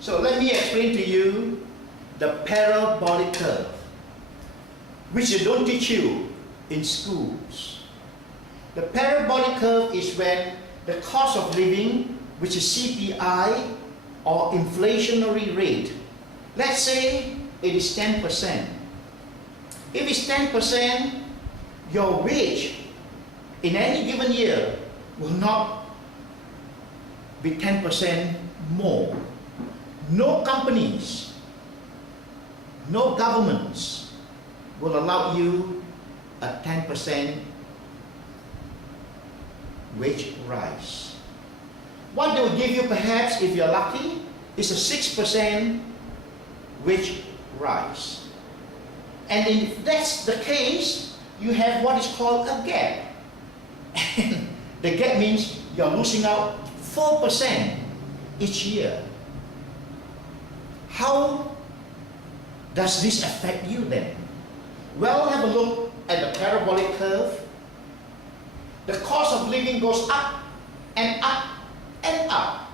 So let me explain to you the parabolic curve, which they don't teach you in schools. The parabolic curve is when the cost of living, which is CPI or inflationary rate, let's say it is 10%. If it's 10%, your wage in any given year will not be 10% more. No companies, no governments will allow you a 10% wage rise. What they will give you, perhaps, if you're lucky, is a 6% wage rise. And if that's the case, you have what is called a gap. And the gap means you're losing out 4% each year. How does this affect you then? Well, have a look at the parabolic curve. The cost of living goes up and up and up,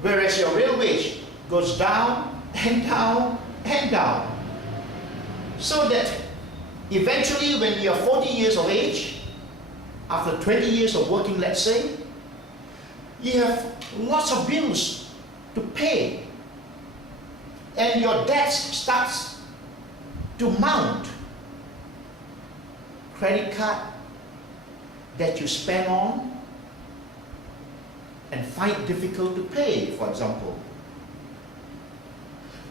whereas your real wage goes down and down and down. So that eventually, when you're 40 years of age, after 20 years of working, let's say, you have lots of bills to pay, and your debt starts to mount. Credit card that you spend on and find difficult to pay, for example.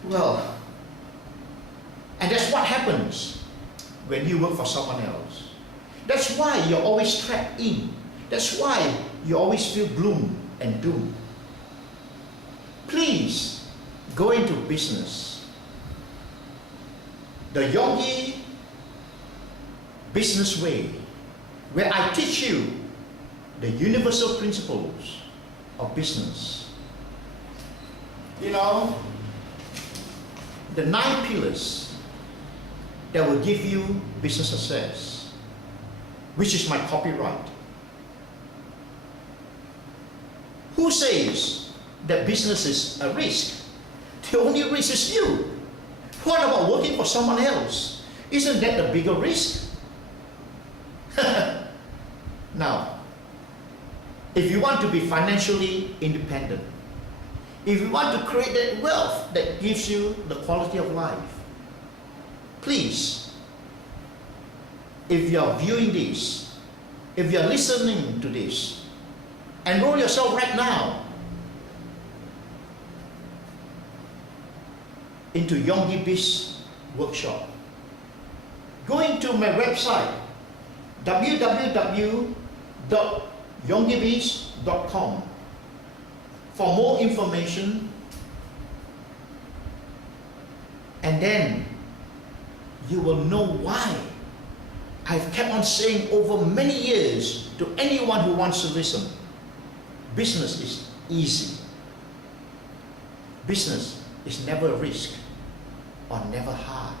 Well, and that's what happens when you work for someone else. That's why you're always trapped in. That's why you always feel gloom and doom. Please go into business. The Yonggi business way, where I teach you the universal principles of business. You know, the 9 pillars that will give you business success, which is my copyright. Who says that business is a risk? The only risk is you. What about working for someone else? Isn't that the bigger risk? Now, if you want to be financially independent, if you want to create that wealth that gives you the quality of life, please, if you are viewing this, if you are listening to this, enroll yourself right now into Yonggi Biz Workshop. Going to my website, www.yonggibiz.com, for more information, and then you will know why I've kept on saying over many years to anyone who wants to listen, business is easy. Business is never a risk or never hard.